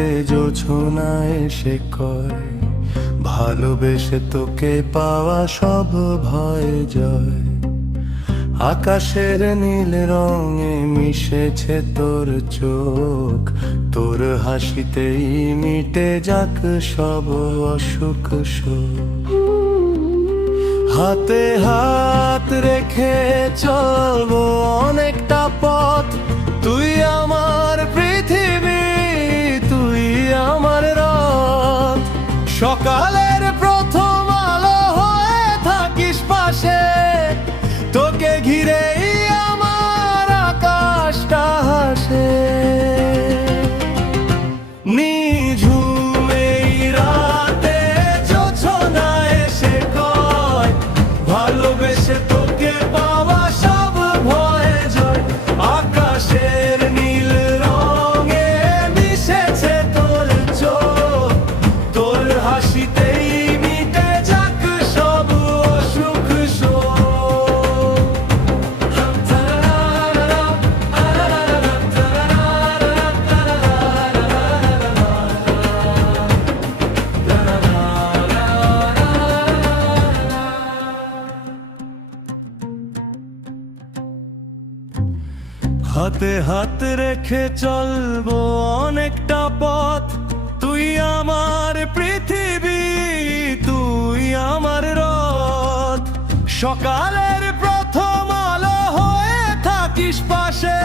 রাতে জোছনা এসে কয়, ভালোবেসে তোকে পাওয়া সব ভয় জয়। আকাশের নীল রঙে মিশেছে তোর চোখ, তোর হাসিতেই মিটে যাক সব অসুখ শোক। হাতে হাত রেখে চলবো অনেকটা পথ, তুই আমার পৃথিবী, তুই আমার রথ। সকালের প্রথম আলো হয়ে থাকিস পাশে, তোকে ঘিরেই আমার আকাশটা হাসে। নিঝুম এই রাতে জোছনা এসে কয়, ভালোবেসে তোকে পাওয়া সব ভয় জয়। আকাশের নীল রঙে মিশেছে তোর চোখ, তোর হাসিতেই মিটে যাক সব অসুখ শোক। হাতে হাত রেখে চলবো অনেকটা পথ, তুই আমার পৃথিবী, তুই আমার রথ। সকালের প্রথম আলো হয়ে থাকিস পাশে,